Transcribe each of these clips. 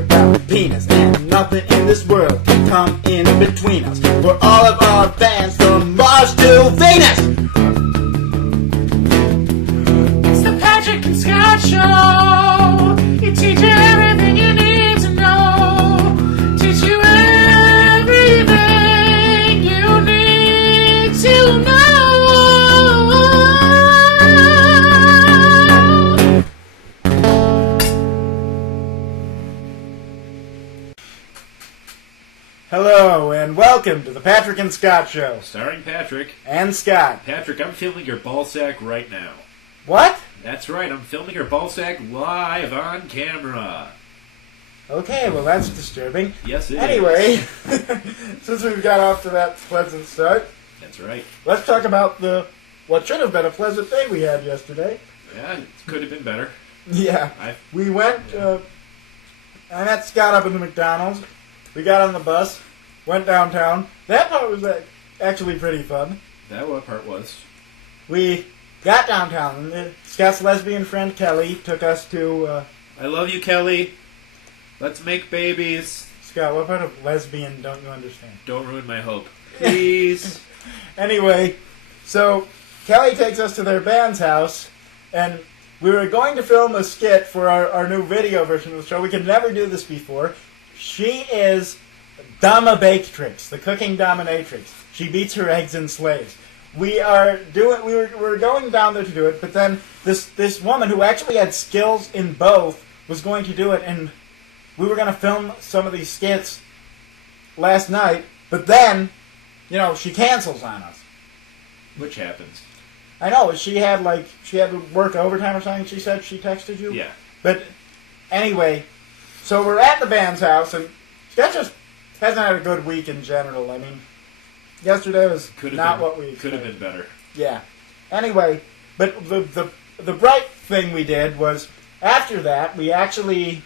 without penis, and nothing in this world can come in between us. For all of our fans from Mars to Venus. It's the Patrick and Scott Show. It teaches you everything you need to know. Teach you everything you need to know. Hello, and welcome to the Patrick and Scott Show. Starring Patrick. And Scott. Patrick, I'm filming your ballsack right now. What? That's right, I'm filming your ballsack live on camera. Okay, well that's disturbing. Yes, it Anyway, is. since we've got off to that pleasant start, That's right. let's talk about what should have been a pleasant day we had yesterday. Yeah, it could have been better. Yeah. I We went, I met Scott up in the McDonald's. We got on the bus, went downtown. That part was actually pretty fun. That what part was. We got downtown, and Scott's lesbian friend Kelly took us to, I love you, Kelly. Let's make babies. Scott, what part of lesbian don't you understand? Don't ruin my hope. Please. Anyway, so Kelly takes us to their band's house, and we were going to film a skit for our new video version of the show. We could never do this before. She is Dama Baketrix, the cooking dominatrix. She beats her eggs and slaves. We were going down there to do it, but then this woman who actually had skills in both was going to do it, and we were going to film some of these skits last night, but then, she cancels on us. Which happens. I know, she had to work overtime or something, she said. She texted you? Yeah. But anyway, so we're at the band's house, and Scott just hasn't had a good week in general. I mean, yesterday was not what we expected. Could have been better. Yeah. Anyway, but the bright thing we did was, after that, we actually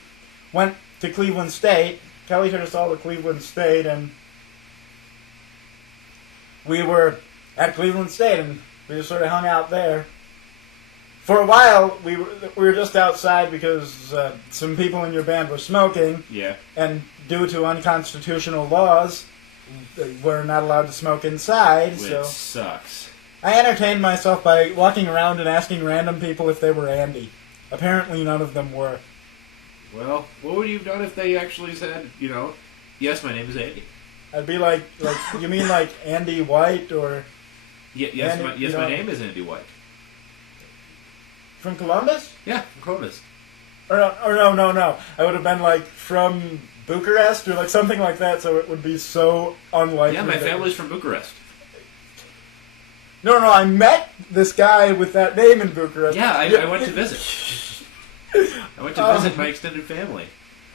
went to Cleveland State. Kelly took us all to Cleveland State, and we were at Cleveland State, and we just sort of hung out there. For a while, we were just outside because some people in your band were smoking. Yeah. And due to unconstitutional laws, we're not allowed to smoke inside. Which so sucks. I entertained myself by walking around and asking random people if they were Andy. Apparently, none of them were. Well, what would you have done if they actually said, yes, my name is Andy? I'd be like you mean like Andy White or Yes, Andy, my name is Andy White. from Columbus? Yeah, from Columbus. Or no. I would have been like from Bucharest or like something like that, so it would be so unlikely. Yeah, my family's from Bucharest. No, I met this guy with that name in Bucharest. Yeah, I went to visit. I went to visit my extended family.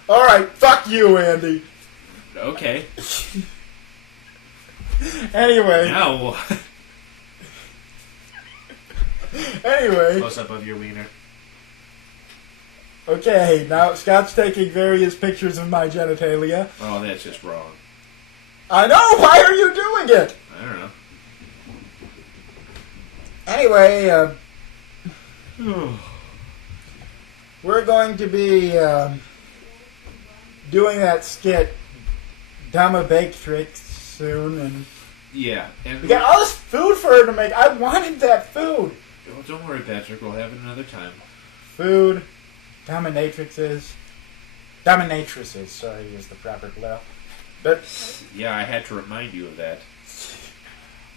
Alright, fuck you, Andy. Okay. Anyway. Now. Anyway. Close up of your wiener. Okay, now Scott's taking various pictures of my genitalia. Oh, that's just wrong. I know! Why are you doing it? I don't know. Anyway, we're going to be doing that skit, Dama Baketrix, soon, and Yeah, and we got all this food for her to make. I wanted that food. Oh, don't worry, Patrick. We'll have it another time. Food, dominatrices, sorry, is the proper plural. But Yeah, I had to remind you of that.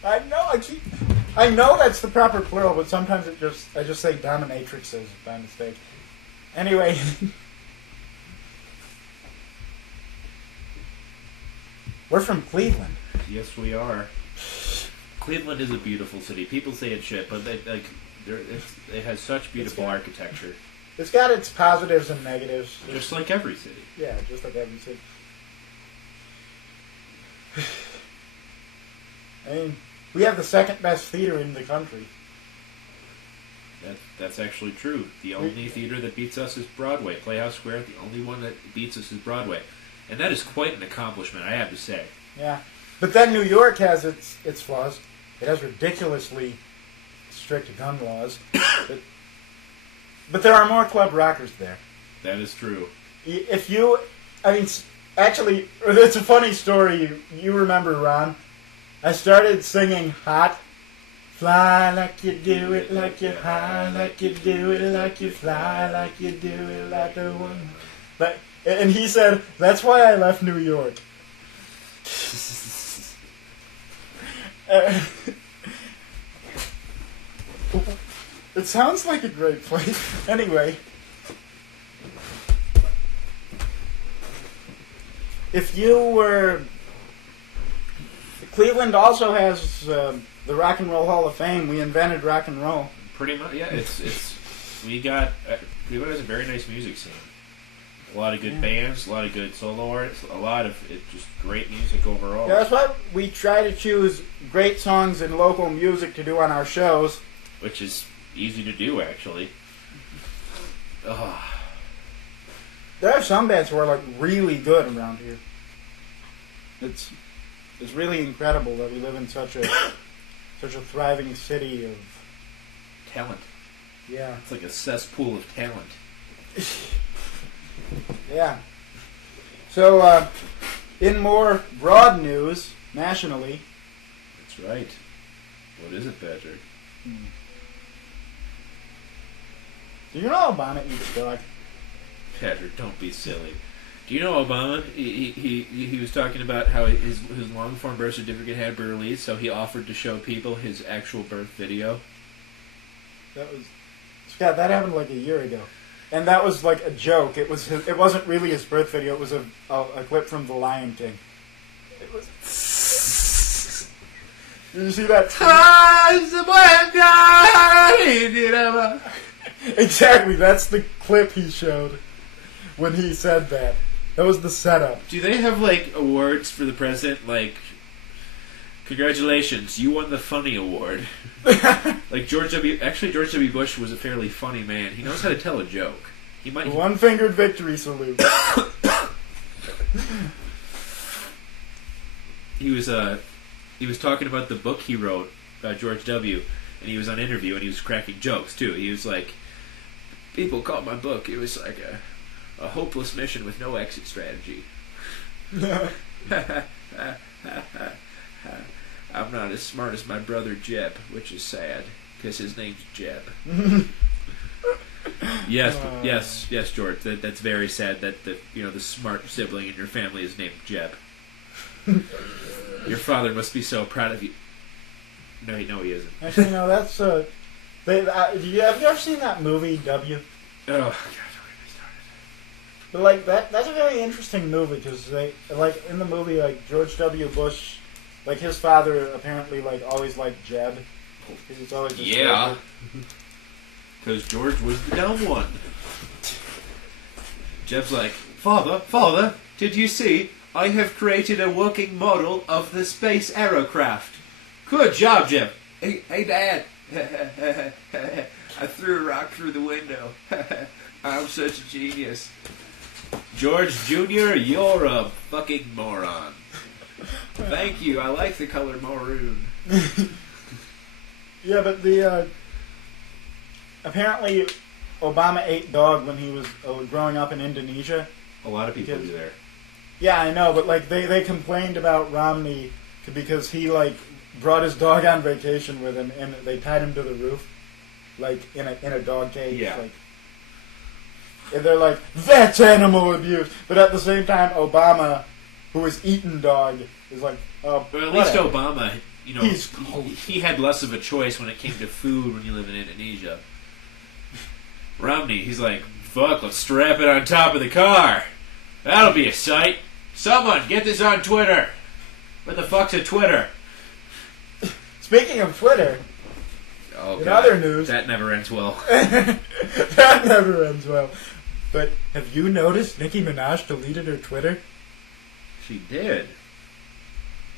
I know that's the proper plural, but sometimes I just say dominatrixes by mistake. Anyway. We're from Cleveland. Yes, we are. Cleveland is a beautiful city. People say it's shit, but it has such beautiful architecture. It's got its positives and negatives. Just like every city. Yeah, just like every city. I mean, we have the second best theater in the country. That's actually true. The only theater that beats us is Broadway. Playhouse Square, the only one that beats us is Broadway. And that is quite an accomplishment, I have to say. Yeah. But then New York has its flaws. It has ridiculously strict gun laws. But there are more club rockers there. That is true. If you I mean, actually, it's a funny story. You remember, Ron? I started singing "Hot." Fly like you do it, like you high, like you do it, like you fly, like you do it, like the one. But and he said that's why I left New York. It sounds like a great place. Anyway, if you were, Cleveland also has the Rock and Roll Hall of Fame. We invented rock and roll. Pretty much, yeah. We got Cleveland has a very nice music scene. A lot of good bands, a lot of good solo artists, a lot of just great music overall. Yeah, that's why we try to choose great songs and local music to do on our shows. Which is easy to do, actually. Ugh. There are some bands who are like really good around here. It's really incredible that we live in such a thriving city of Talent. yeah. It's like a cesspool of talent. Yeah. So, in more broad news, nationally. That's right. What is it, Patrick? Do you know Obama eats dog? Patrick, don't be silly. Do you know Obama? He was talking about how his long form birth certificate had been released, so he offered to show people his actual birth video. Scott, that happened like a year ago. And that was like a joke. It wasn't really his birth video. It was a clip from The Lion King. It was. Did you see that? Exactly. That's the clip he showed when he said that. That was the setup. Do they have like awards for the president? Like, congratulations, you won the funny award. Like George W. Bush was a fairly funny man. He knows how to tell a joke. He might one-fingered victory salute. He was talking about the book he wrote, George W. And he was on interview and he was cracking jokes too. He was like, people called my book. It was like a hopeless mission with no exit strategy. I'm not as smart as my brother Jeb, which is sad, because his name's Jeb. Yes, George. That's very sad that the smart sibling in your family is named Jeb. Your father must be so proud of you. No, he isn't. Actually, no, that's have you ever seen that movie W? Oh God, don't get me started. But like that's a very interesting movie because they like in the movie like George W. Bush. Like, his father apparently, like, always liked Jeb. He's always his favorite. Because George was the dumb one. Jeb's like, Father, did you see? I have created a working model of the space aerocraft. Good job, Jeb. Hey, Dad. I threw a rock through the window. I'm such a genius. George Jr., you're a fucking moron. Thank you. I like the color maroon. Yeah, but the apparently Obama ate dog when he was growing up in Indonesia. A lot of people do there. Yeah, I know, but like they complained about Romney because he like brought his dog on vacation with him and they tied him to the roof, like in a dog cage. Yeah. Like, and they're like, that's animal abuse. But at the same time, Obama, who was eating dog, is like, oh, but at least whatever. Obama, he had less of a choice when it came to food when you live in Indonesia. Romney, he's like, fuck, let's strap it on top of the car. That'll be a sight. Someone, get this on Twitter. What the fuck's a Twitter? Speaking of Twitter, oh, in God, other news... That never ends well. That never ends well. But have you noticed Nicki Minaj deleted her Twitter? She did.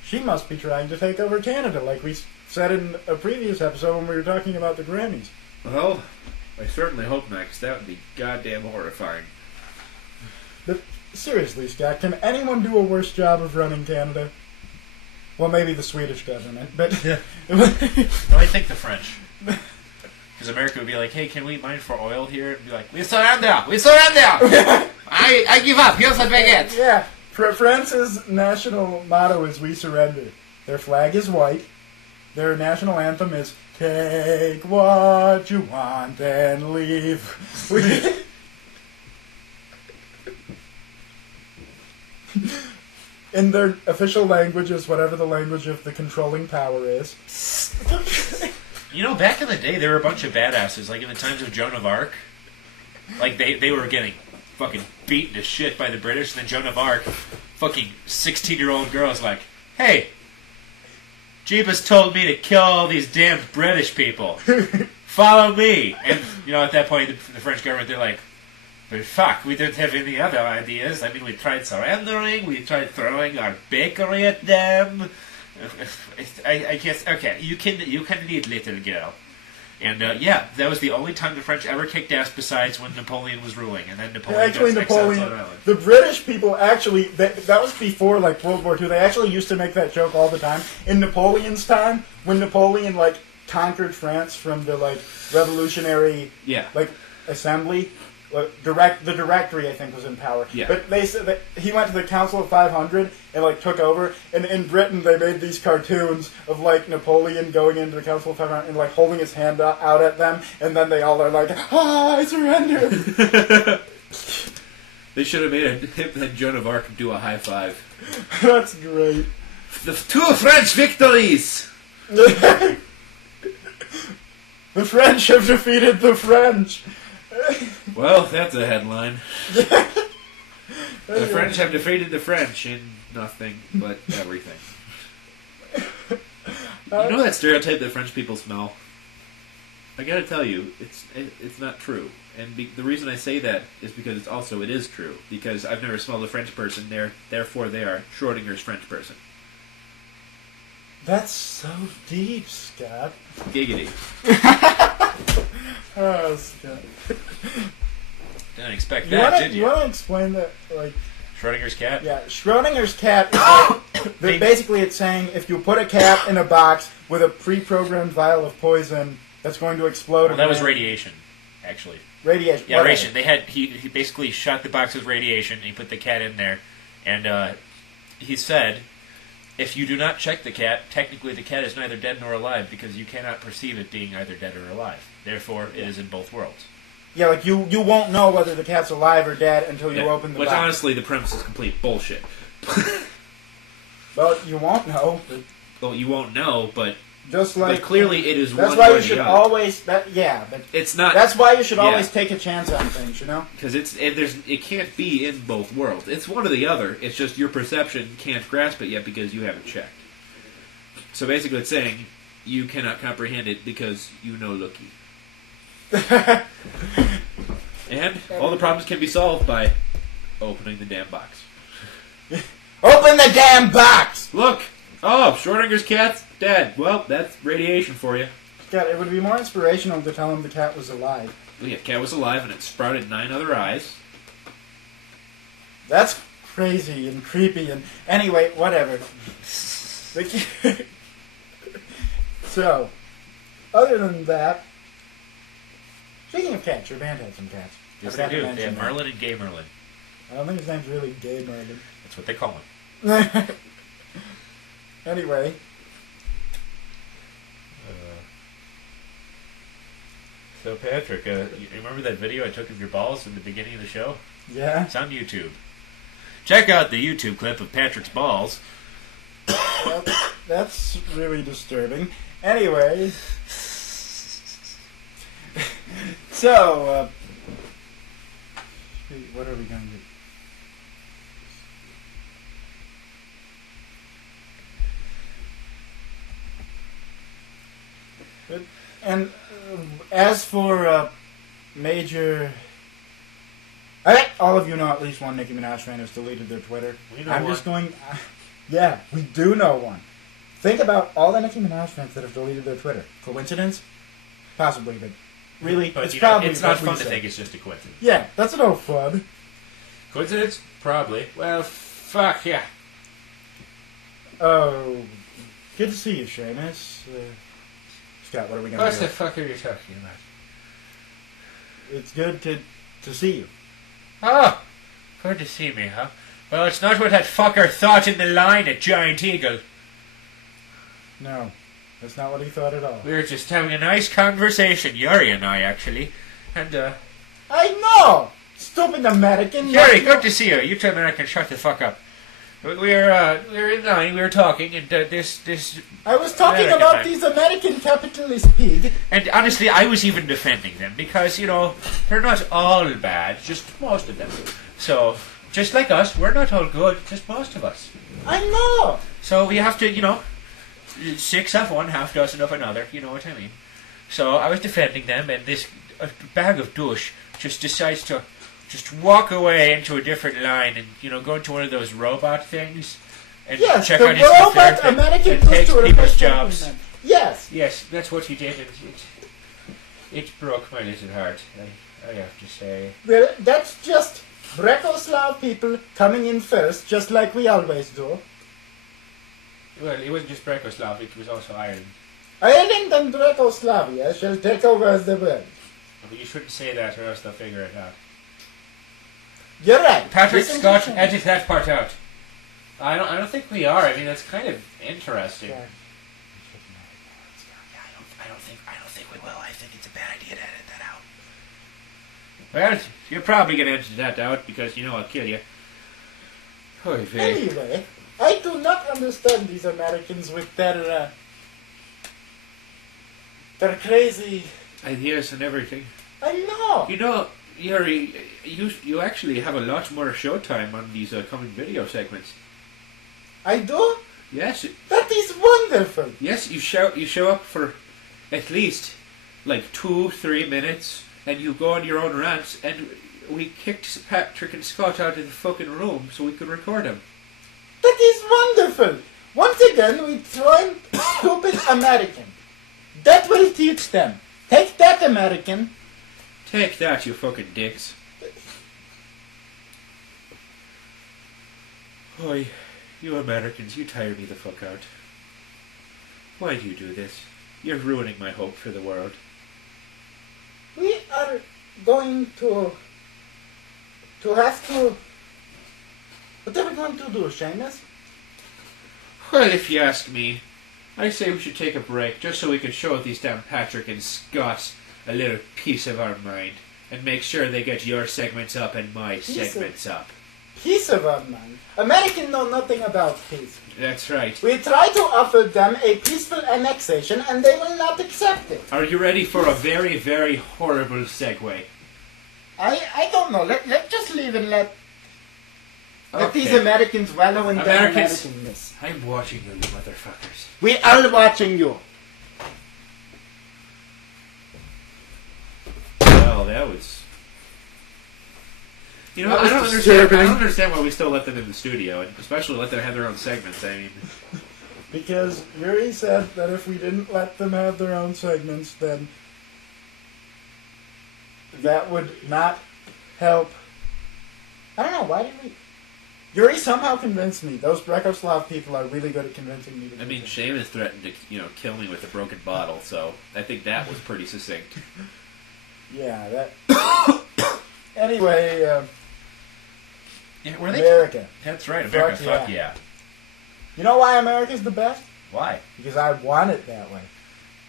She must be trying to take over Canada, like we said in a previous episode when we were talking about the Grammys. Well, I certainly hope not, because that would be goddamn horrifying. But seriously, Scott, can anyone do a worse job of running Canada? Well, maybe the Swedish government, but... I think the French. Because America would be like, hey, can we mine for oil here? And be like, we surrender! We surrender! I give up. Here's a baguette. Yeah. France's national motto is "We surrender." Their flag is white. Their national anthem is "Take what you want and leave." In their official language is whatever the language of the controlling power is. You know, back in the day, there were a bunch of badasses. Like in the times of Joan of Arc, like they were getting fucking beaten to shit by the British. And then Joan of Arc, fucking 16-year-old girl's like, hey, Jeebus told me to kill all these damn British people. Follow me. And, you know, at that point, the French government, they're like, but fuck, we didn't have any other ideas. I mean, we tried surrendering, we tried throwing our bakery at them. I guess, okay, you can lead, little girl. And, yeah, that was the only time the French ever kicked ass besides when Napoleon was ruling. And then Napoleon Actually, got exiled to Napoleon, Rhode Island. the British people actually, that was before, like, World War II. They actually used to make that joke all the time. In Napoleon's time, when Napoleon, like, conquered France from the, like, revolutionary, Yeah. like, assembly, the Directory, I think, was in power. Yeah. But they said that he went to the Council of 500 and, like, took over. And in Britain, they made these cartoons of, like, Napoleon going into the Council of 500 and, like, holding his hand out at them. And then they all are like, I surrender. They should have made Joan of Arc do a high five. That's great. The 2 French victories! The French have defeated the French. Well, that's a headline. The French have defeated the French in nothing but everything. You know that stereotype that French people smell? I gotta tell you, it's not true. And the reason I say that is because it is true. Because I've never smelled a French person, therefore they are Schrodinger's French person. That's so deep, Scott. Giggity. Oh, Scott. Didn't expect that, did you? You want to explain that, like... Schrodinger's cat? Yeah, Schrodinger's cat is like, basically it's saying if you put a cat in a box with a pre-programmed vial of poison that's going to explode... Well, that was radiation, actually. Radiation. Yeah, radiation. He basically shot the box with radiation, and he put the cat in there, and he said, if you do not check the cat, technically the cat is neither dead nor alive, because you cannot perceive it being either dead or alive. Therefore, it is in both worlds. Yeah, like you won't know whether the cat's alive or dead until you open the Which, box. honestly, the premise is complete bullshit. Well, you won't know. Well, you won't know, but Just like clearly it is that's one why or you the should other. always. But It's not... that's why you should Yeah. always take a chance on things. You know. Because it can't be in both worlds. It's one or the other. It's just your perception can't grasp it yet because you haven't checked. So basically it's saying you cannot comprehend it because you know Loki. And all the problems can be solved by opening the damn box. Open the damn box. Look! Oh, Schrodinger's cat's dead. Well, that's radiation for you. God, it would be more inspirational to tell him the cat was alive. Well, yeah, cat was alive and it sprouted 9 other eyes. That's crazy and creepy and anyway, whatever. So, other than that, speaking of cats, your band had some cats. Yes, I they forgot to do. mention They have that. Merlin and Gay Merlin. I don't think his name's really Gay Merlin. That's what they call him. Anyway, So, Patrick, you remember that video I took of your balls in the beginning of the show? yeah. It's on YouTube. Check out the YouTube clip of Patrick's balls. That's really disturbing. Anyway, so, what are we going to do? And as for major... I think all of you know at least one Nicki Minaj fan who's deleted their Twitter. We know I'm one. just going... yeah, we do know one. Think about all the Nicki Minaj fans that have deleted their Twitter. Coincidence? Possibly, but really, But it's you know, probably it's not what we fun to say. think it's just a coincidence. Yeah, that's no fun. Coincidence? Probably. Well, fuck yeah. Oh, good to see you, Seamus. Scott, what are we going to do? fuck are you talking about? it's good to see you. Oh, good to see me, huh? Well, it's not what that fucker thought in the line at Giant Eagle. No, that's not what he thought at all. We were just having a nice conversation, Yuri and I, actually. And, I know! Stupid American. Yuri, good to see you. You two Americans, shut the fuck up. We were in line, we were talking, and this I was talking American about man. these American capitalist pig. And honestly, I was even defending them because, you know, they're not all bad, just most of them. So, just like us, we're not all good, just most of us. I know! So we have to, you know, 6 of one, half dozen of another, you know what I mean. So I was defending them, and this bag of douche just decides to just walk away into a different line and, you know, go into one of those robot things and Yes, check the out his robot computer American and takes push to people's replace jobs. government. Yes. Yes, that's what he did, and it broke my little heart, I have to say. Well, that's just Brekoslav people coming in first, just like we always do. Well, it wasn't just Brekoslav, it was also Ireland. Ireland and Brekoslavia shall take over the world. But you shouldn't say that or else they'll figure it out. You're right. Patrick Listen Scott, to me. edit that part out. I don't think we are. I mean, that's kind of interesting. Yeah. I don't think we will. I think it's a bad idea to edit that out. Well, you're probably gonna edit that out because you know I'll kill you. Oy vey. Anyway, I do not understand these Americans with their crazy. Ideas and everything. I know. You know, Yuri, you actually have a lot more showtime on these coming video segments. I do. Yes, That is wonderful. yes, you show up for at least like 2-3 minutes, and you go on your own rants, and we kicked Patrick and Scott out of the fucking room so we could record them. That is wonderful. Once again, we join stupid American. That will teach them. Take that, American. Take that, you fucking dicks. Oi, you Americans, you tire me the fuck out. Why do you do this? You're ruining my hope for the world. We are going to have to. What are we going to do, Seamus? Well, if you ask me, I say we should take a break just so we can show these damn Patrick and Scott a little piece of our mind and make sure they get your segments up and my Piece of- segments up. Peace of our mind. Americans know nothing about peace. That's right. We try to offer them a peaceful annexation, and they will not accept it. Are you ready for a very, very horrible segue? I don't know. Let's just leave and let these Okay. Americans wallow in their Americans. Americanness. I'm watching you, you motherfuckers. We are watching you. Well, that was... You know, That I was don't understand. I disturbing. don't understand why we still let them in the studio, and especially let them have their own segments. I mean, Because Yuri said that if we didn't let them have their own segments, then that would not help. I don't know, why did we... Yuri somehow convinced me. Those Brekoslav people are really good at convincing me to do I mean, things. Seamus threatened to, kill me with a broken bottle, so I think that was pretty succinct. Yeah, that... Anyway, yeah, were they? America. That's right, America. Fuck Fuck yeah. You know why America's the best? Why? Because I want it that way.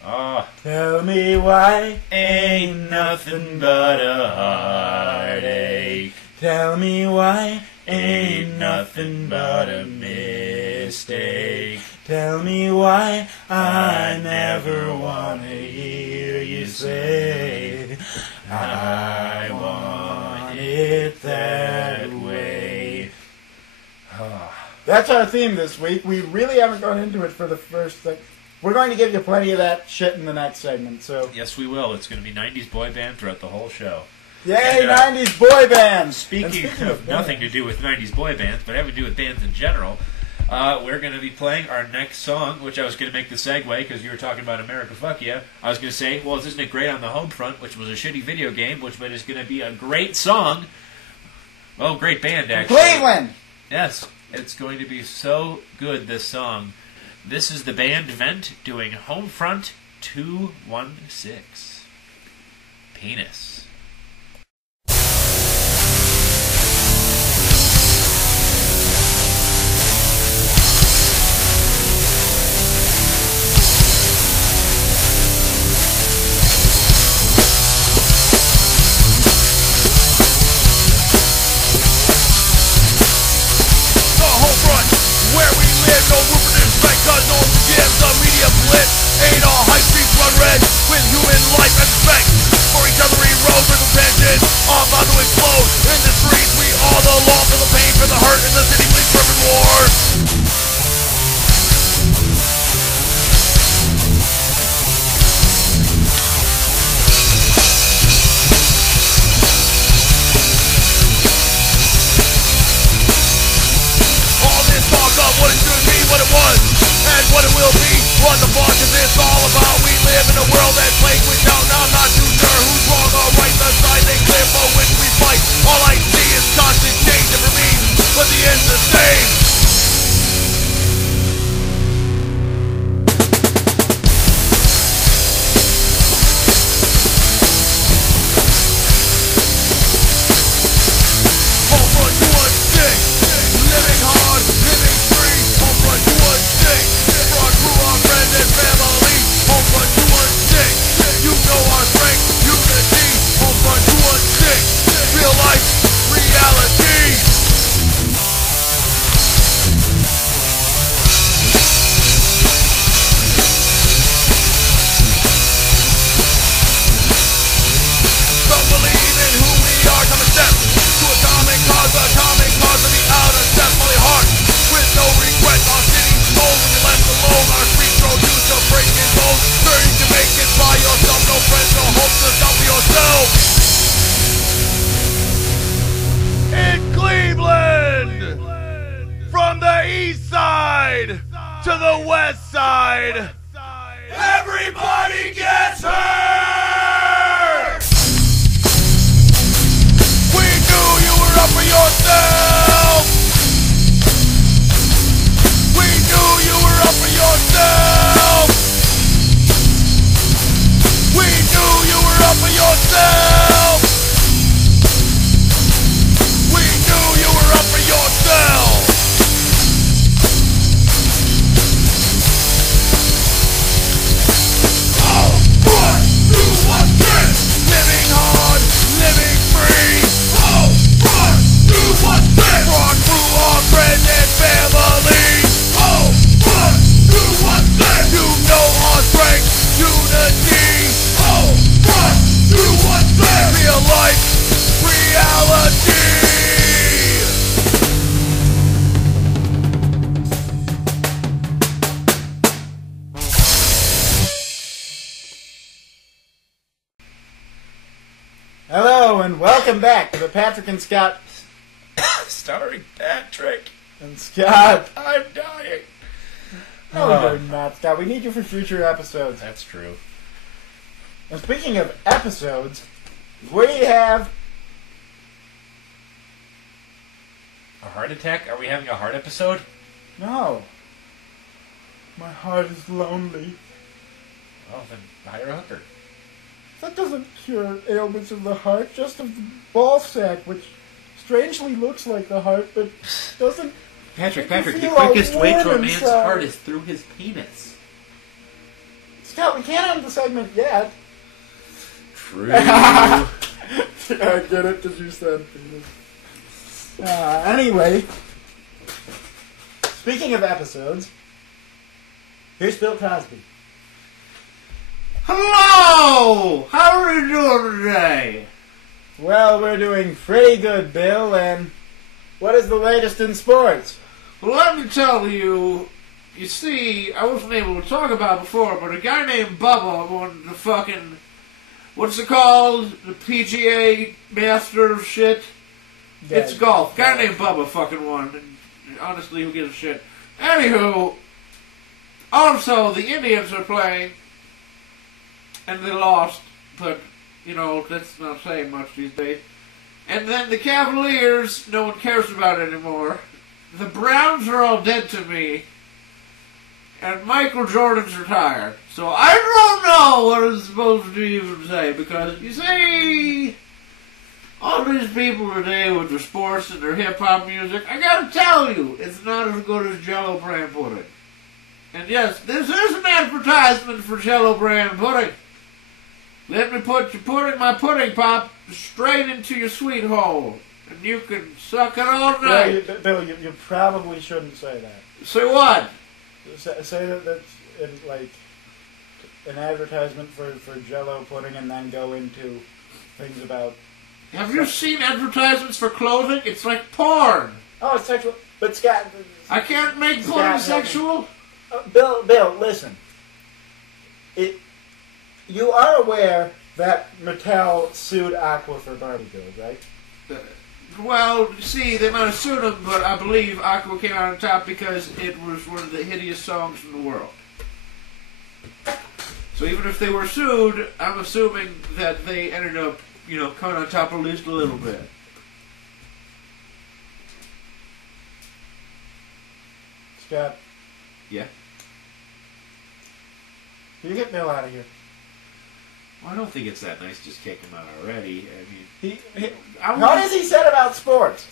Oh, Tell me why ain't nothing but a heartache. Tell me why Ain't nothing but a mistake. Tell me why I never want to hear you say I want it that way. That's our theme this week. We really haven't gone into it for the first thing. We're going to give you plenty of that shit in the next segment, so... Yes, we will. It's going to be 90s boy band throughout the whole show. Yay, And, 90s boy bands! Speaking And of nothing to do with 90s boy bands, but having to do with bands in general, we're going to be playing our next song, which I was going to make the segue because you were talking about America Fuck Yeah. I was going to say, well, isn't it great on the home front, which was a shitty video game, which is going to be a great song. Well, great band, actually. Cleveland! Yes, it's going to be so good, this song. This is the band Vent doing Homefront 216. Penis. hurt as the city bleeds fervent war. All this talk of what it should be, what it was, and what it will be. What the fuck is this all about? We live in a world that's plagued with doubt. Now I'm not too sure who's wrong or right. The side they clear for which we fight. All I see is constant change and for me, but the end's the same. Home front 216, living hard, living free. Home front 216, for our crew, our friends and family. Home front 216, you know our strength, unity. Home front 216, real life, reality. Some believe in who we are, come and step to a common cause of the outer step. My heart, with no regret, our city's cold when you're left alone. Our streets grow used to breaking bones. Learning to make it by yourself, no friends, no hope to stop for yourself. In Cleveland, from the east side to the west side, everybody gets hurt. We knew you were up for yourself. We knew you were up for yourself. We knew you were up for yourself. We knew you were up for yourself. Oh, what? Do what's this? Living hard, living free. Oh, what? Do what's this? For our crew, our friends and family. Oh, what? Do what's this? You know our strength, unity. Oh, what? Do what's this? Real life, reality. Hello and welcome back to the Patrick and Scott Starring Patrick. and Scott. I'm dying. No, you're not, Scott. We need you for future episodes. That's true. And speaking of episodes, we have A heart attack? Are we having a heart episode? no. My heart is lonely. Well, then hire a hooker. That doesn't cure ailments of the heart, just of the ball sack, which strangely looks like the heart, but doesn't. Patrick, Make you the feel all quickest way to a warm man's inside. heart is through his penis. Scott, we can't end the segment yet. True. I get it, because you said penis. Anyway, speaking of episodes, here's Bill Cosby. Hello! How are you doing today? Well, we're doing pretty good, Bill, and what is the latest in sports? Well, let me tell you, you see, I wasn't able to talk about it before, but a guy named Bubba won the fucking, what's it called? The PGA Master shit? It's golf. Guy named Bubba fucking won. And honestly, who gives a shit? Anywho, also, the Indians are playing, and they lost, but, you know, that's not saying much these days. And then the Cavaliers, no one cares about anymore. The Browns are all dead to me. And Michael Jordan's retired. So I don't know what I'm supposed to even say, because, you see, all these people today with their sports and their hip-hop music, I gotta tell you, it's not as good as Jell-O brand pudding. And yes, this is an advertisement for Jell-O brand pudding. Let me put my pudding pop straight into your sweet hole, and you can suck it all night. Bill, you probably shouldn't say that. Say what? Say that that's like an advertisement for Jell-O pudding, and then go into things about. Have you seen advertisements for clothing? It's like porn. Oh, it's sexual. But Scott, I can't make Scott, porn sexual. Bill, listen. You are aware that Mattel sued Aqua for Barbie Girl, right? Well, see, they might have sued him, but I believe Aqua came out on top because it was one of the hideous songs in the world. So even if they were sued, I'm assuming that they ended up, coming on top at least a little bit. Scott, Yeah. you get Bill out of here. Well, I don't think it's that nice just kick him out already. I mean, What has he said about sports?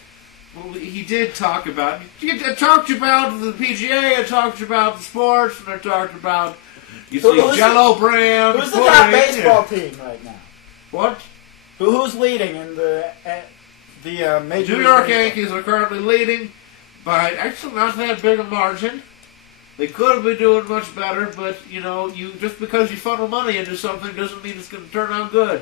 well, he did talk about. I talked about the PGA. I talked about the sports, and I talked about Who's Jello brand. Who's the top baseball team right now? What? Who's leading in the major? New York Yankees are currently leading by actually not that big a margin. They could have been doing much better, but you just because you funnel money into something doesn't mean it's going to turn out good.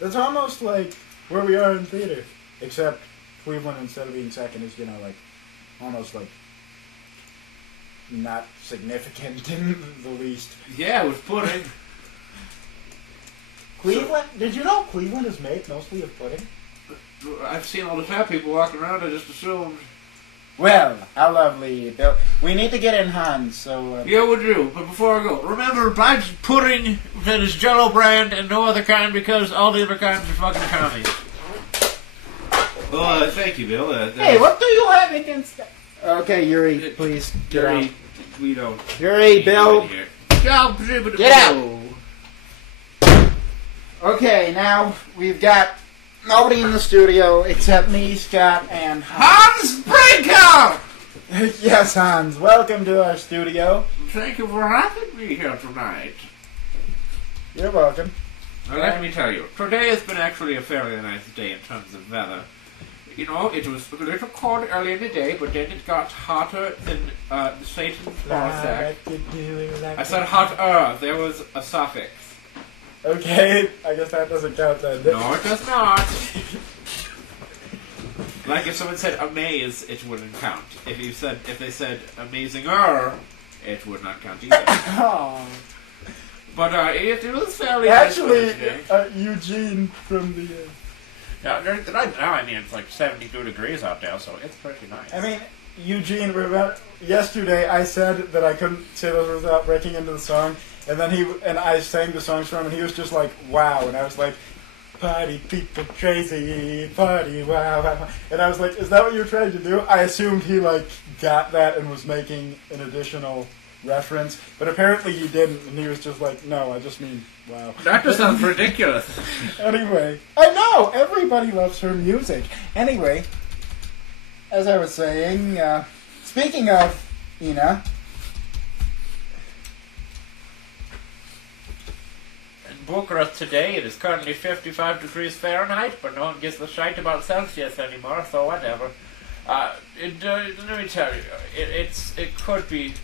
That's almost like where we are in theater, except Cleveland, instead of being second, is almost like not significant in the least. Yeah, with pudding. Cleveland? Did you know Cleveland is made mostly of pudding? I've seen all the fat people walking around. I just assumed. Well, how lovely, Bill. We need to get in Hans, so... Yeah, we do. But before I go, remember, buy pudding that is Jello brand and no other kind because all the other kinds are fucking commies. Well, thank you, Bill. Hey, what do you have against that? Okay, Yuri, please, get Yuri, out. we don't. Yuri, Bill. Get out. Okay, now we've got nobody in the studio except me, Scott, and Hans Brinker! Yes, Hans. Welcome to our studio. Thank you for having me here tonight. You're welcome. Now, let me tell you, today has been actually a fairly nice day in terms of weather. It was a little cold early in the day, but then it got hotter than Satan's ballsack. I said hotter. There was a suffix. Okay, I guess that doesn't count then. No, it does not. Like if someone said amaze, it wouldn't count. If they said amazinger, it would not count either. Oh. But it was fairly Actually, nice today. Eugene from the... Yeah, right now, it's like 72 degrees out there, so it's pretty nice. I mean, Eugene, remember, yesterday I said that I couldn't say those without breaking into the song, and then I sang the songs for him, and he was just like, wow, and I was like, party people crazy, party, wow, wow. And I was like, is that what you were trying to do? I assumed he, got that and was making an additional reference, but apparently he didn't, and he was just like, no, I just mean, wow. That just sounds ridiculous. Anyway, I know, everybody loves her music. Anyway, as I was saying, speaking of Ina... In Bucharest today, it is currently 55 degrees Fahrenheit, but no one gives a shite about Celsius anymore, so whatever. Let me tell you, it could be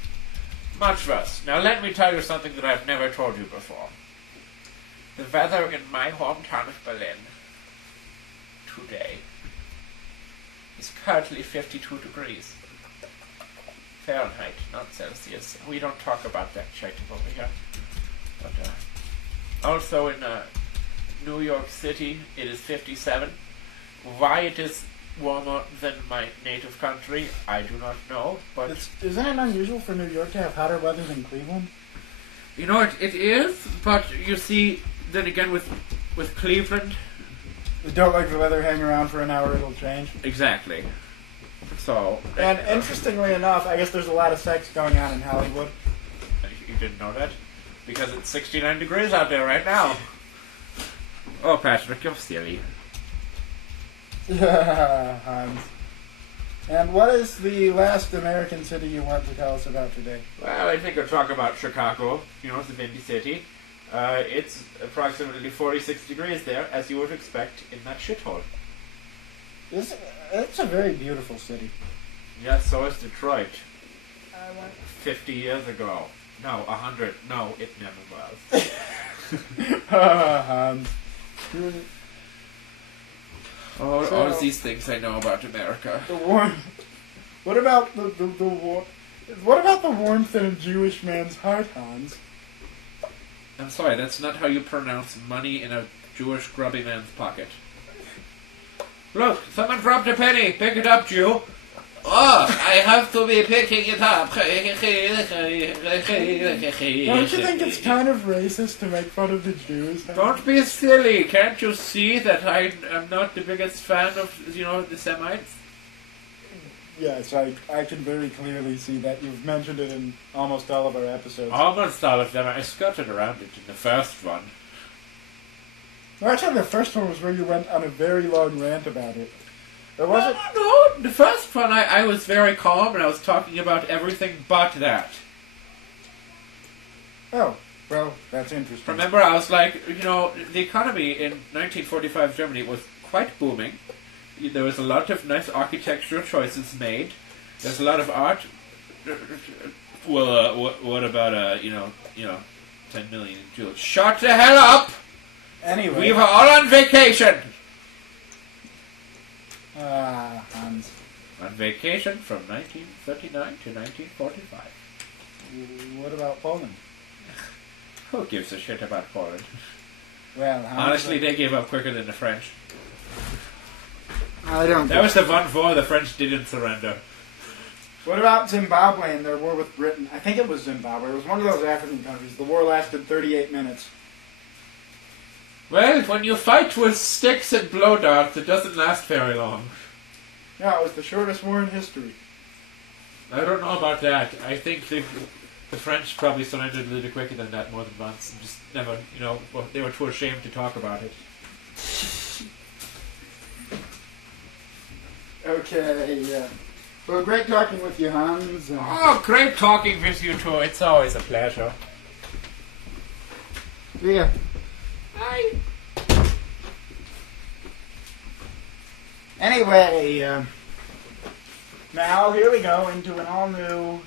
much worse. Now let me tell you something that I've never told you before. The weather in my hometown of Berlin today is currently 52 degrees Fahrenheit, not Celsius. We don't talk about that shit over here. But also in New York City, it is 57. Why it is warmer than my native country, I do not know. But Isn't it unusual for New York to have hotter weather than Cleveland? You know, it is, but you see, then again with Cleveland... We don't like the weather hang around for an hour, it'll change. Exactly. So... And interestingly enough, I guess there's a lot of sex going on in Hollywood. you didn't know that? Because it's 69 degrees out there right now. Oh, Patrick, you're silly. Hans. And what is the last American city you want to tell us about today? Well, I think I'll talk about Chicago. It's a windy city. It's approximately 46 degrees there, as you would expect in that shithole. It's a very beautiful city. Yes, so is Detroit. 50 years ago. No, 100. No, it never was. Hans. All these things I know about America. The warmth. What about the war? What about the warmth in a Jewish man's heart, Hans? I'm sorry, that's not how you pronounce money in a Jewish grubby man's pocket. Look, someone dropped a penny. Pick it up, Jew. Oh, I have to be picking it up. Don't you think it's kind of racist to make fun of the Jews? Don't be silly. Can't you see that I am not the biggest fan of, the Semites? Yes, I can very clearly see that. You've mentioned it in almost all of our episodes. Almost all of them. I skirted around it in the first one. Well, actually, the first one was where you went on a very long rant about it. Or was it? No, the first one I was very calm and I was talking about everything but that. Oh, well, that's interesting. Remember, I was like, the economy in 1945 Germany was quite booming. There was a lot of nice architectural choices made. There's a lot of art. Well, what about 10 million Jews? Shut the hell up! Anyway. We were all on vacation! Hans. On vacation from 1939 to 1945. What about Poland? Who gives a shit about Poland? Well, Hans, Honestly, they gave up quicker than the French. I don't. That was the one war the French didn't surrender. What about Zimbabwe and their war with Britain? I think it was Zimbabwe. It was one of those African countries. The war lasted 38 minutes. Well, when you fight with sticks and blow darts, it doesn't last very long. Yeah, it was the shortest war in history. I don't know about that. I think the French probably surrendered a little quicker than that more than once. And just never, they were too ashamed to talk about it. Okay, yeah. Well, great talking with you, Hans. Oh, great talking with you too. It's always a pleasure. Yeah. Bye. Anyway, now here we go into an all-new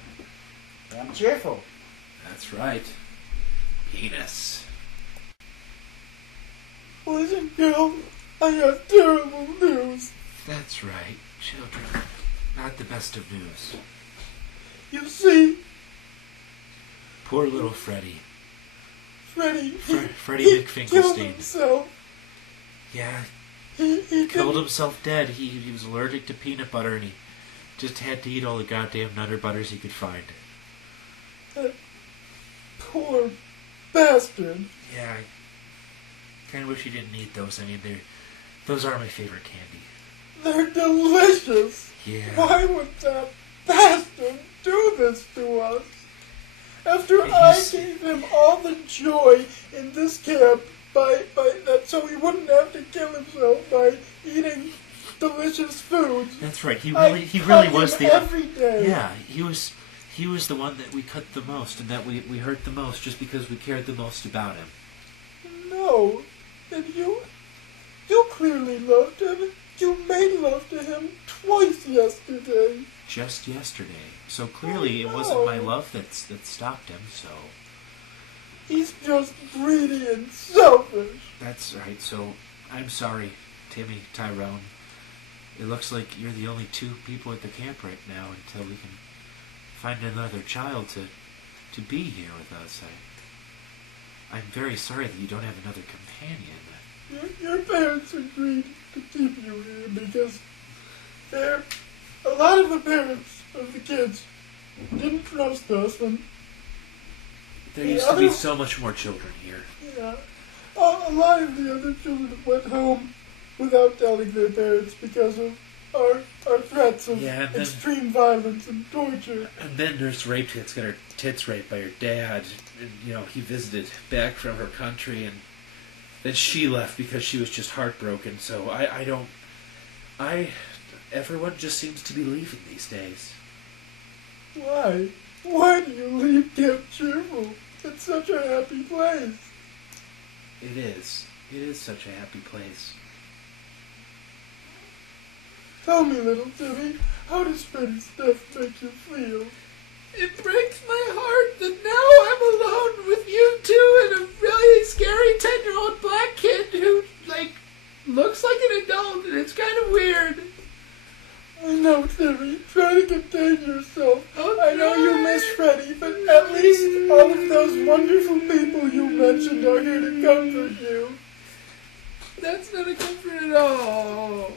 Damn Cheerful. That's right. Penis. Boys and girls, I have terrible news. That's right, children. Not the best of news. You see, Poor little Freddy. Freddie, Freddie he killed McFinkelstein. himself. Yeah, He killed didn't- himself dead. He was allergic to peanut butter and he just had to eat all the goddamn Nutter Butters he could find. Poor bastard. Yeah, I kind of wish he didn't eat those. I mean, those are my favorite candy. They're delicious. Yeah. Why would that bastard do this to us? After I He's- gave him all the joy in this camp by that, so he wouldn't have to kill himself by eating delicious food. That's right. He I really hug was him the every day. Yeah, he was the one that we cut the most and that we hurt the most just because we cared the most about him. No, and you clearly loved him. You made love to him twice yesterday. Just yesterday. So clearly it wasn't my love that stopped him, so... He's just greedy and selfish. That's right. So I'm sorry, Timmy, Tyrone. It looks like you're the only two people at the camp right now until we can find another child to be here with us. I'm very sorry that you don't have another companion. Your parents agreed to keep you here because a lot of the parents of the kids didn't trust us, and There used to be so much more children here. yeah, a lot of the other children went home without telling their parents because of our threats of Yeah, and then- extreme violence and torture. And then Nurse Rapetits got her tits raped by her dad. And, he visited back from her country, and then she left because she was just heartbroken. So everyone just seems to be leaving these days. Why? Why do you leave Camp Cheerful? It's such a happy place. It is. It is such a happy place. Tell me, little Timmy, how does Freddy's death make you feel? It breaks my heart that now I'm alone with you two and a really scary 10-year-old black kid who, looks like an adult, and it's kind of weird. I know, Timmy. Try to contain yourself. Okay. I know you miss Freddy, but at least all of those wonderful people you mentioned are here to comfort you. That's not a comfort at all.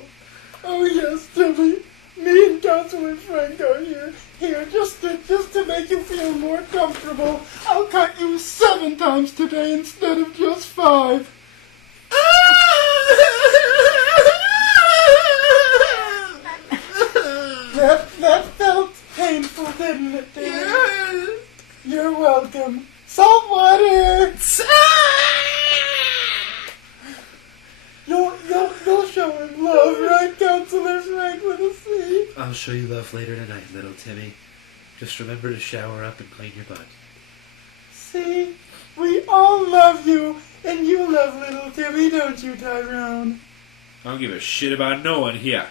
Oh yes, Timmy. Me and Counselor Frank are here. Here, just to make you feel more comfortable, I'll cut you 7 times today instead of just 5. That felt painful, didn't it, Timmy? Yeah. You're welcome. Salt water! You'll show him love, right, Counselor Frank with a C? I'll show you love later tonight, little Timmy. Just remember to shower up and clean your butt. See? We all love you, and you love little Timmy, don't you, Tyrone? I don't give a shit about no one here.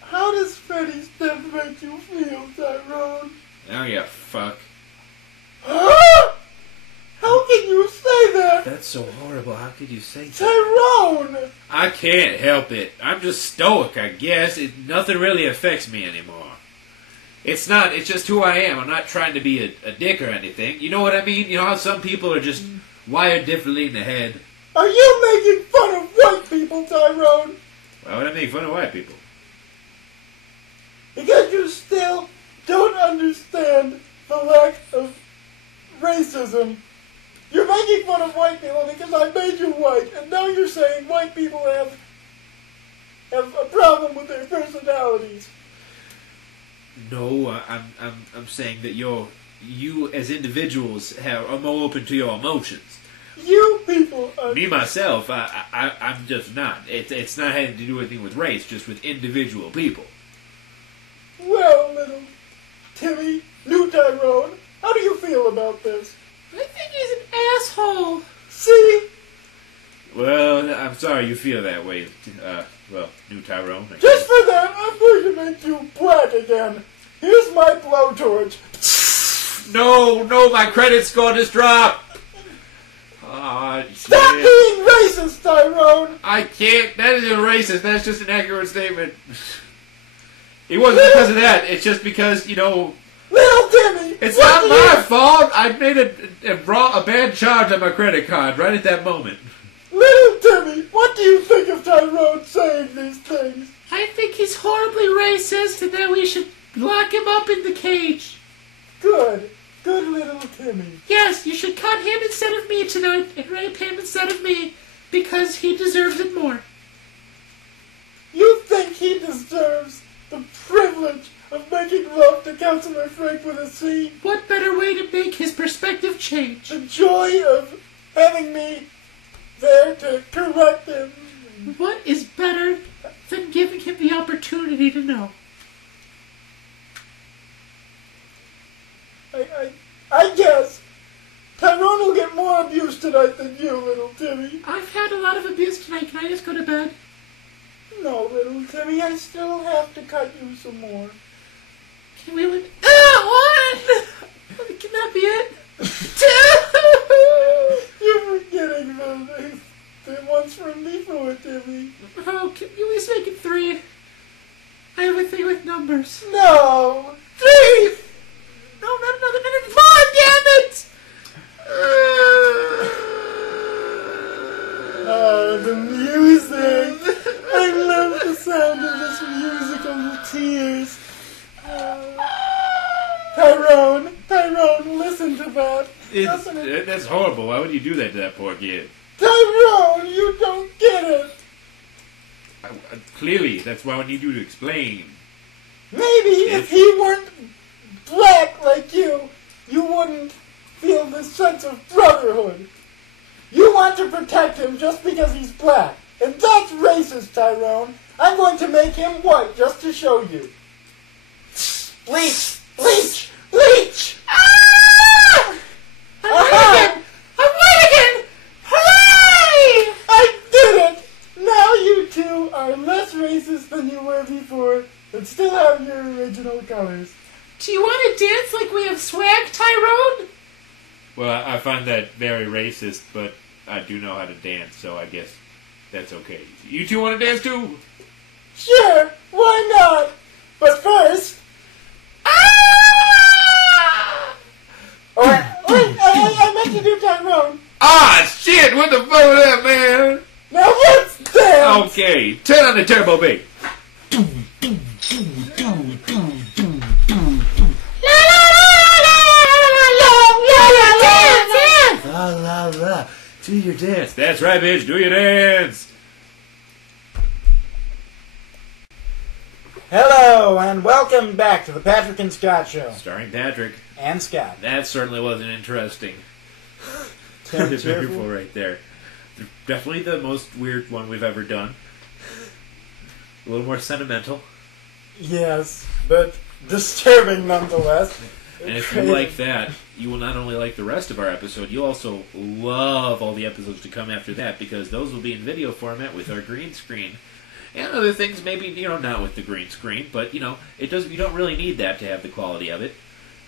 How does Freddy's death make you feel, Tyrone? I don't give a fuck. How can you say that? That's so horrible. How could you say that? Tyrone! I can't help it. I'm just stoic, I guess. Nothing really affects me anymore. It's just who I am. I'm not trying to be a dick or anything. You know what I mean? You know how some people are just wired differently in the head? Are you making fun of white people, Tyrone? Why would I make fun of white people? Because you still don't understand the lack of racism. You're making fun of white people because I made you white, and now you're saying white people have a problem with their personalities. No, I'm saying that you as individuals are more open to your emotions. You people are... Me myself, I'm just not. It's not having to do anything with race, just with individual people. Well, little Timmy, new Tyrone, how do you feel about this? I think he's an asshole. See? Well, I'm sorry you feel that way. New Tyrone. I Just guess. for that, I'm going to make you black again. Here's my blowtorch. No, my credit score just dropped. Stop being racist, Tyrone! I can't. That isn't racist. That's just an accurate statement. It wasn't because of that. It's just because, Little Timmy! it's what not do you- my fault. I made a bad charge on my credit card right at that moment. Little Timmy, what do you think of Tyrone saying these things? I think he's horribly racist, and that we should lock him up in the cage. Good little Timmy. Yes, you should cut him instead of me tonight, and rape him instead of me, because he deserves it more. You think he deserves the privilege of making love to Counselor Frank with a C? What better way to make his perspective change? The joy of having me there to correct him. What is better than giving him the opportunity to know? I guess Tyrone will get more abuse tonight than you, little Timmy. I've had a lot of abuse tonight. Can I just go to bed? No, little Timmy, I still have to cut you some more. Can we live? What? Can that be it? You're forgetting the ones from before, Timmy. Oh, can you at least make it 3? I have a thing with numbers. No! 3! No, not another minute. 5, damn it! Oh, the music! I love the sound of this musical tears. Tyrone, listen to that. Listen to That's horrible. Why would you do that to that poor kid? Tyrone, you don't get it. Clearly, that's why I need you to explain. Maybe if he weren't black like you wouldn't feel this sense of brotherhood. You want to protect him just because he's black. And that's racist, Tyrone. I'm going to make him white just to show you. Bleach! Bleach! Bleach! Ah! I'm white again! I'm white again! Hooray! I did it! Now you two are less racist than you were before, but still have your original colors. Do you want to dance like we have swag, Tyrone? Well, I find that very racist, but I do know how to dance, so I guess That's okay. You two want to dance too? Sure, why not? But first... Ah! Oh, wait, I meant to do Tyrone. Ah, shit! What the fuck was that, man? Now let's dance! Okay, turn on the turbo beat. La la la. Do your dance. That's right, bitch. Do your dance. Hello, and welcome back to the Patrick and Scott Show. Starring Patrick. And Scott. That certainly wasn't interesting. Tim It's Cheerful. beautiful right there. Definitely the most weird one we've ever done. A little more sentimental. Yes, but disturbing nonetheless. And if you like that, you will not only like the rest of our episode, you'll also love all the episodes to come after that, because those will be in video format with our green screen. And other things, maybe, not with the green screen, but, it does. You don't really need that to have the quality of it.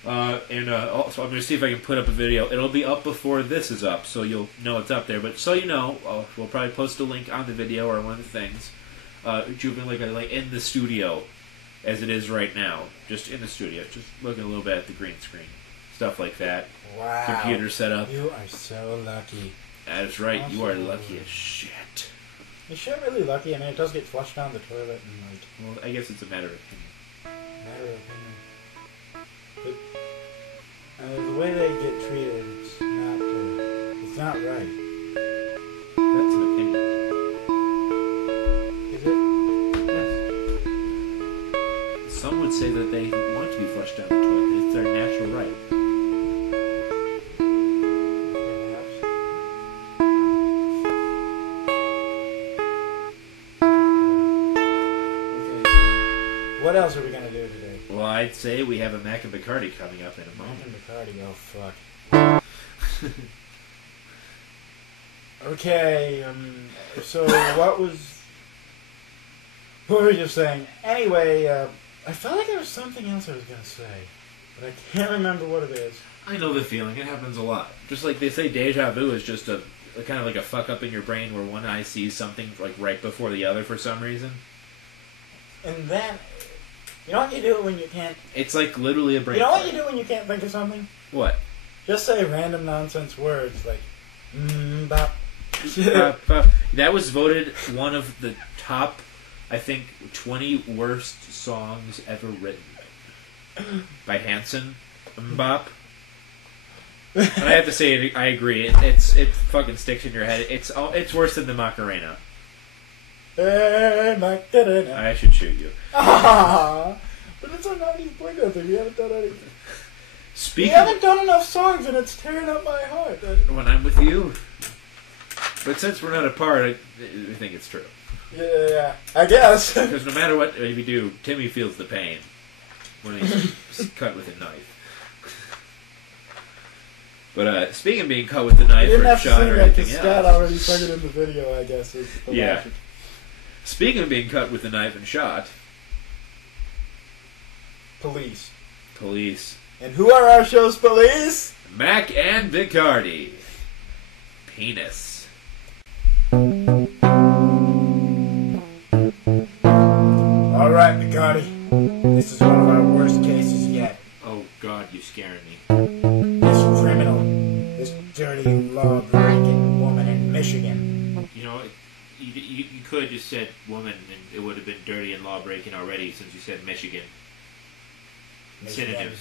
Also, I'm going to see if I can put up a video. It'll be up before this is up, so you'll know it's up there. But so you know, we'll probably post a link on the video or one of the things. Juvenile, like in the studio, as it is right now, just in the studio, just looking a little bit at the green screen, stuff like that. Wow. Computer setup. You are so lucky. That's right. You are Absolutely. lucky as shit. You're sure really lucky. I mean, it does get flushed down the toilet and, Well, I guess it's a matter of opinion. matter of opinion. But, the way they get treated, it's not right. That's an opinion. Is it? Yes. Some would say that they want to be flushed down the toilet. It's their natural right. What else are we going to do today? Well, I'd say we have a Mac and Bacardi coming up in a Mac moment. and Bacardi, oh fuck. Okay, so what were we just saying? Anyway, I felt like there was something else I was going to say, but I can't remember what it is. I know the feeling. It happens a lot. Just like they say, deja vu is just a kind of like a fuck up in your brain where one eye sees something like right before the other for some reason. And then, you know what you do when you can't... It's like literally a brain. You know what fart. you do when you can't think of something? What? Just say random nonsense words like, bop. That was voted one of the top, I think, 20 worst songs ever written by Hanson. Mbop. And I have to say, I agree. It fucking sticks in your head. It's worse than the Macarena. Hey, Macarena. I should shoot you. Ah, but it's a 90s boy band thing. You haven't done anything. You Speaking haven't done enough songs, and it's tearing up my heart. when I'm with you, but since we're not apart, I think it's true. Yeah, I guess. Because no matter what we do, Timmy feels the pain when he's cut with a knife. But speaking of being cut with a You knife didn't or have to shot sing or that anything because Scott else. already sung it in the video, I guess. Is the Yeah. logic. Speaking of being cut with a knife and shot, Police. police. And who are our show's police? Mac and Bacardi. Penis. Alright, Bacardi. This is one of our worst cases yet. Oh God, you scaring me. This criminal, this dirty, law-breaking woman in Michigan. You know, you could have just said woman, and it would have been dirty and law-breaking already, since you said Michigan. Michigan. Synonyms.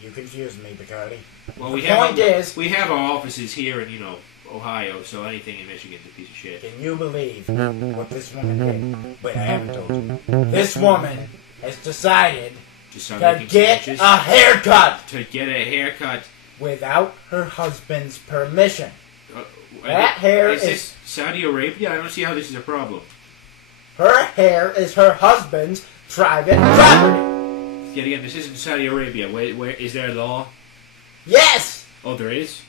You confused me, Bacardi. Well, The we point is- we have our offices here in Ohio, so anything in Michigan's a piece of shit. Can you believe what this woman did? Wait, I haven't told you. This woman has decided Just start to making get sandwiches. a haircut To get a haircut. without her husband's permission. Uh, That hair is is- this Saudi Arabia? I don't see how this is a problem. Her hair is her husband's private property. Yet again, this isn't Saudi Arabia. Where is there a law? Yes! Oh, there is.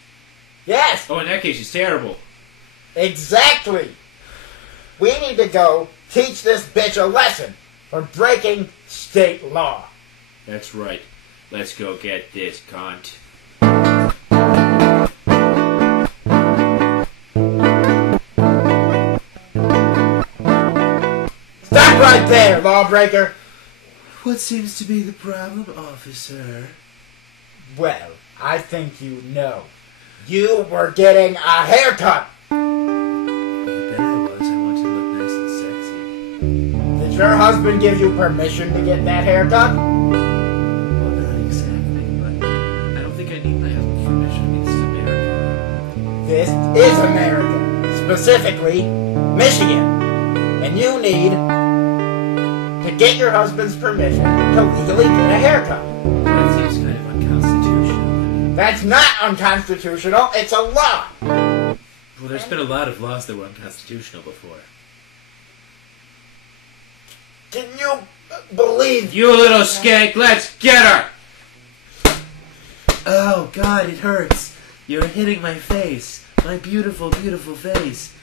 Yes! Oh, in that case, it's terrible. Exactly! We need to go teach this bitch a lesson for breaking state law. That's right. Let's go get this cunt. lawbreaker? What seems to be the problem, officer? Well, I think you know. You were getting a haircut. You bet I was. I wanted to look nice and sexy. Did your husband give you permission to get that haircut? Well, not exactly, but I don't think I need my husband's permission. This is America. This is America. Specifically, Michigan. And you need to get your husband's permission to legally get a haircut. That seems kind of unconstitutional. That's not unconstitutional. It's a law. Well, there's been a lot of laws that were unconstitutional before. Can you believe You little skank, let's get her! Oh, God, it hurts. You're hitting my face. My beautiful, beautiful face.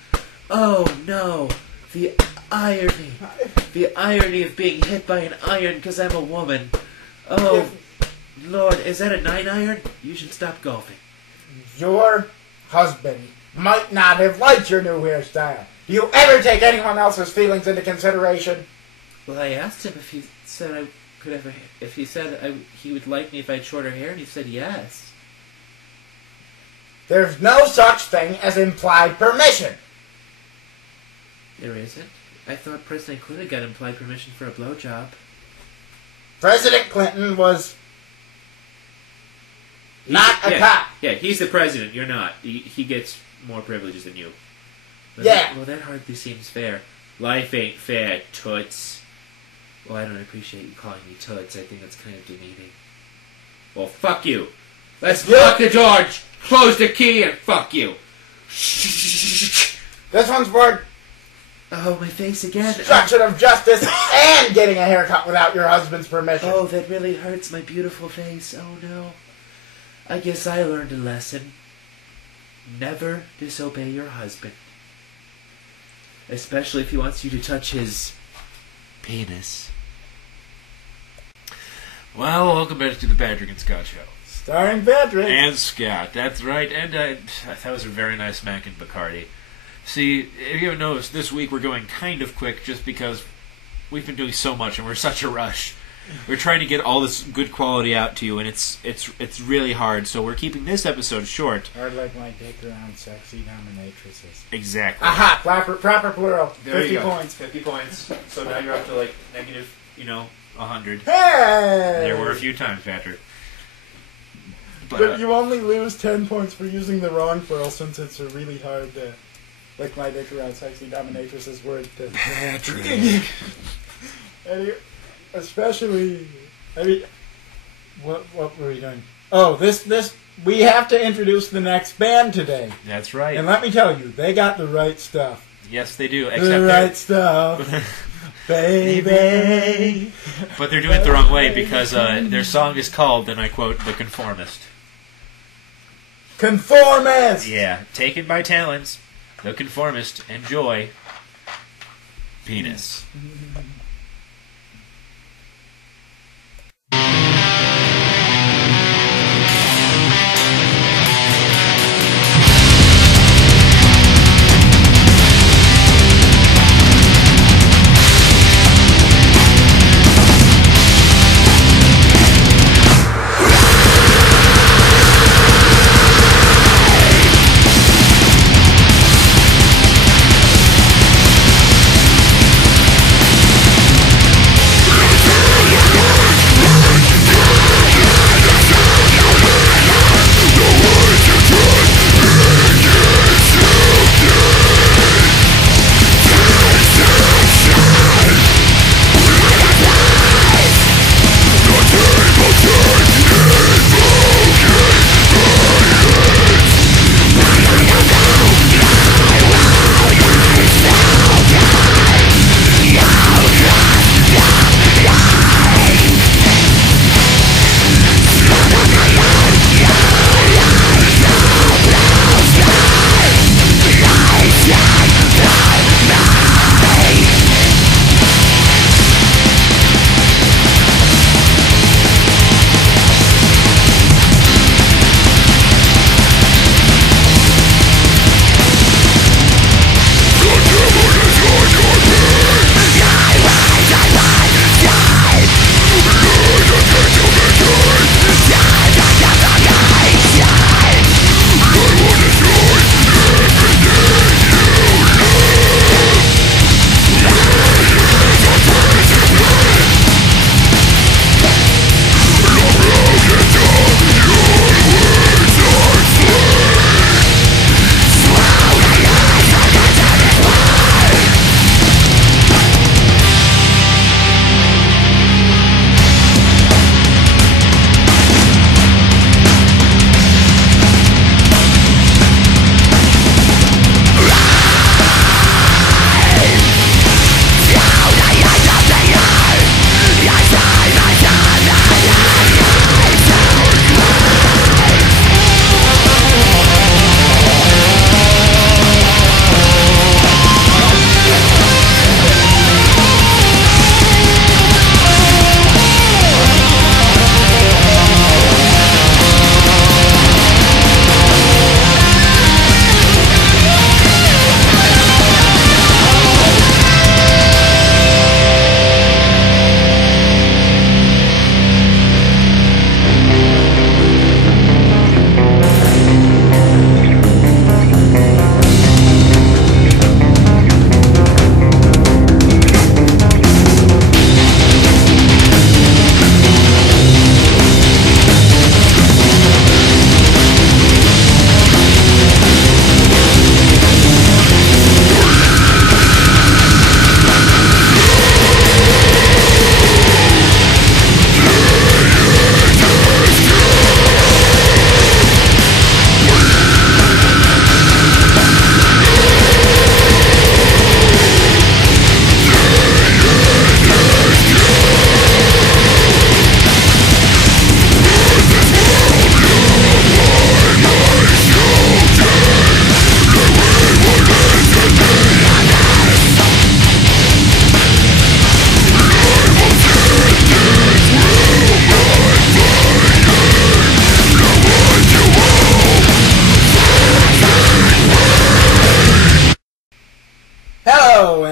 Oh, no. The irony. The irony of being hit by an iron because I'm a woman. Oh, Lord, is that a 9-iron? You should stop golfing. your husband might not have liked your new hairstyle? Do you ever take anyone else's feelings into consideration? Well, I asked him if he said I could ever, if he said he would like me if I had shorter hair, and he said yes. There's no such thing as implied permission. There isn't. I thought President Clinton got implied permission for a blowjob. President Clinton was not a cop. Yeah, he's the president. You're not. He gets more privileges than you. But Yeah. That hardly seems fair. Life ain't fair, toots. Well, I don't appreciate you calling me toots. I think that's kind of demeaning. Well, fuck you. Let's lock the door, close the key, and fuck you. This one's for Oh, my face again. obstruction of justice and getting a haircut without your husband's permission. Oh, that really hurts my beautiful face. Oh, no. I guess I learned a lesson. Never disobey your husband. Especially if he wants you to touch his penis. Well, welcome back to the Patrick and Scott Show. Starring Patrick. And Scott, that's right. And that was a very nice Mac and Bacardi. See, if you haven't noticed, this week we're going kind of quick just because we've been doing so much and we're such a rush. We're trying to get all this good quality out to you, and it's really hard. So we're keeping this episode short. Hard like my dick around sexy dominatrices. Exactly. Aha! Proper plural. There 50 you go. points. 50 points. So now you're up to like negative, 100. Hey! There were a few times, Patrick. But you only lose 10 points for using the wrong plural since it's a really hard like my dick around sexy dominatrices word to... Patrick. Especially... what were we doing? Oh, this... We have to introduce the next band today. That's right. And let me tell you, they got the right stuff. Yes, they do. The Except right stuff. Baby. But they're doing it the wrong way because their song is called, and I quote, The Conformist. Conformist! Yeah. Taken by talents, The Conformist, enjoy penis.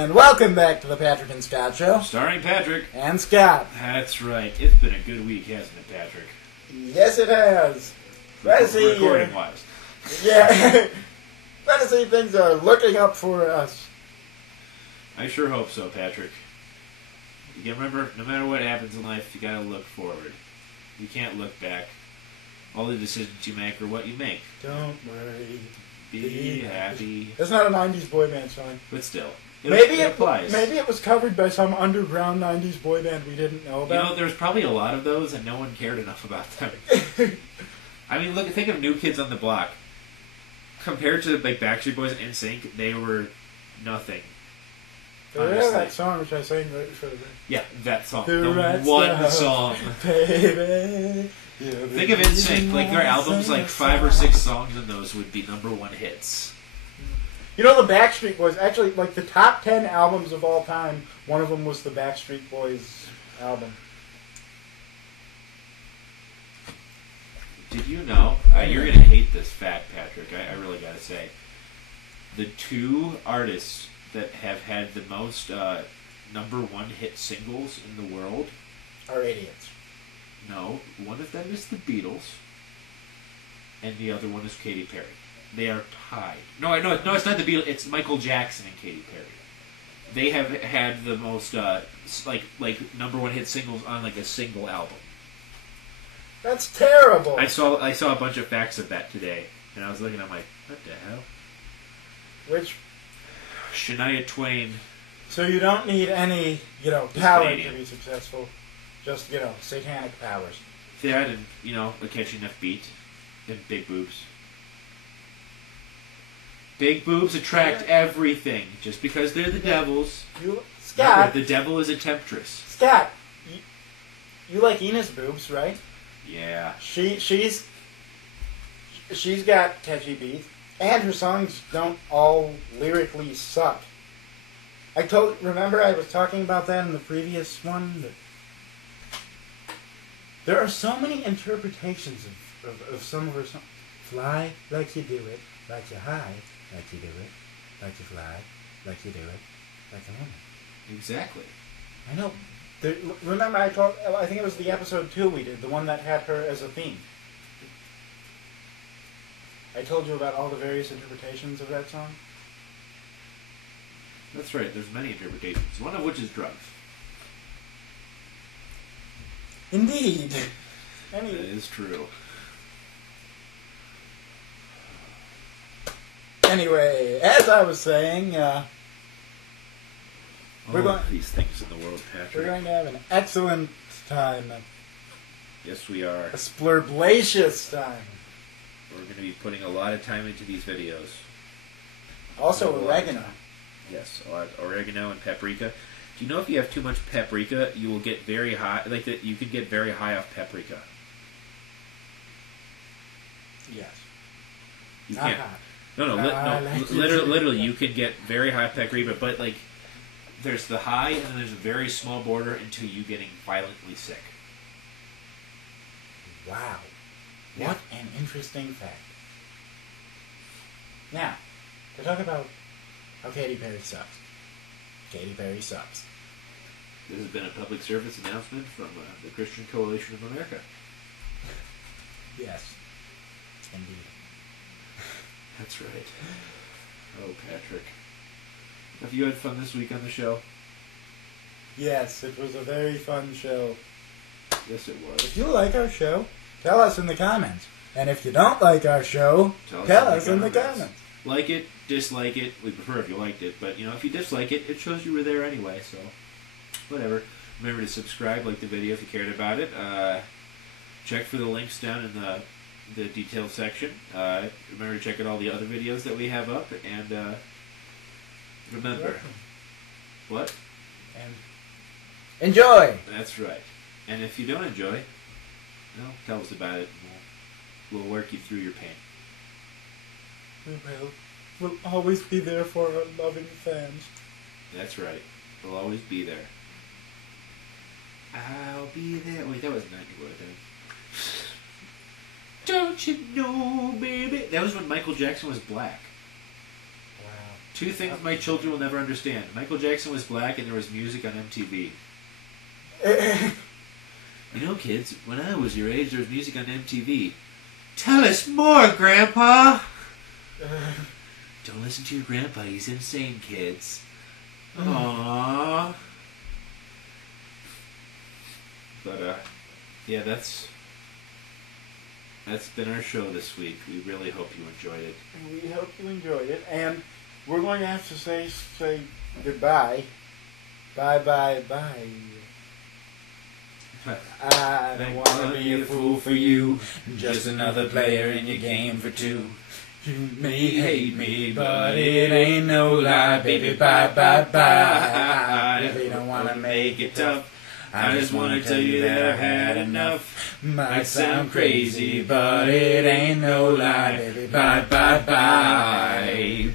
and welcome back to the Patrick and Scott Show. Starring Patrick. And Scott. That's right. It's been a good week, hasn't it, Patrick? Yes, it has. Fantasy, recording-wise. Yeah. Fantasy things are looking up for us. I sure hope so, Patrick. You can remember, no matter what happens in life, you gotta look forward. You can't look back. All the decisions you make are what you make. Don't worry. Be happy. That's not a 90s boy band song. But still. Maybe it applies. Maybe it was covered by some underground 90s boy band we didn't know about. You know, there's probably a lot of those, and no one cared enough about them. I mean, think of New Kids on the Block. Compared to like Backstreet Boys and NSYNC, they were nothing. They have that song which I sang right before the Yeah, that song. The The right one stuff, song. Baby. Think of NSYNC, like their albums, like 5 or 6 songs in those would be #1 hits. You know, the Backstreet Boys, actually, like the top 10 albums of all time, one of them was the Backstreet Boys album. Did you know? You're going to hate this fact, Patrick. I really got to say. The 2 artists that have had the most #1 hit singles in the world Are idiots. No, one of them is the Beatles, and the other one is Katy Perry. They are tied. No, it's not the Beatles. It's Michael Jackson and Katy Perry. They have had the most like #1 hit singles on like a single album. That's terrible. I saw a bunch of facts of that today, and I was looking. I'm like, what the hell? Which? Shania Twain. So you don't need any, talent to be successful. Just, satanic powers. That and, a catchy enough beat. And big boobs. Big boobs attract everything. Just because they're the devils. Scott. Remember, the devil is a temptress. Scott, you like Ina's boobs, right? Yeah. She's got catchy beats, and her songs don't all lyrically suck. Remember I was talking about that in the previous one? There are so many interpretations of some of her songs. Fly like you do it, like you high, like you do it, like you fly, like you do it, like a woman. Exactly. I know. Remember I think it was the episode 2 we did, the one that had her as a theme. I told you about all the various interpretations of that song. That's right, there's many interpretations, one of which is drugs. Indeed. That is true. Anyway, as I was saying, these things in the world, Patrick. We're going to have an excellent time. Yes, we are. A splurblatious time. We're going to be putting a lot of time into these videos. Also, oregano. Yes, a lot of oregano and paprika. Do you know if you have too much paprika, you will get very high? You could get very high off paprika. Yes. You Not can't. hot. No. Literally, you can get very high paprika, but there's the high, and then there's a very small border until you getting violently sick. Wow. Yeah. What an interesting fact. Now, to talk about how Katy Perry sucks. Katy Perry sucks. This has been a public service announcement from the Christian Coalition of America. Yes. Indeed. That's right. Oh, Patrick. Have you had fun this week on the show? Yes, it was a very fun show. Yes, it was. If you like our show, tell us in the comments. And if you don't like our show, tell us in the comments. Like it, dislike it. We prefer if you liked it. But, if you dislike it, it shows you were there anyway. So, whatever. Remember to subscribe, like the video if you cared about it. Check for the links down in the detailed section. Remember to check out all the other videos that we have up. And remember. What? And enjoy! That's right. And if you don't enjoy, tell us about it. We'll work you through your pain. We will. We'll always be there for our loving fans. That's right. We'll always be there. I'll be there. Wait, that was 90 Wood, I think. Don't you know, baby? That was when Michael Jackson was black. Wow. Two things my children will never understand. Michael Jackson was black and there was music on MTV. You know, kids, when I was your age, there was music on MTV. Tell us more, Grandpa! Don't listen to your grandpa, he's insane, kids. Aww. But, yeah, that's been our show this week. We really hope you enjoyed it. And we hope you enjoyed it. And we're going to have to say goodbye. Bye, bye, bye. I don't want to be a fool for you. Just another player in your game for two. You may hate me, but it ain't no lie, baby. Bye, bye, bye. If you don't want to make it tough, I just want to tell you that I've had enough. Might sound crazy, but it ain't no lie, baby. Bye, bye, bye.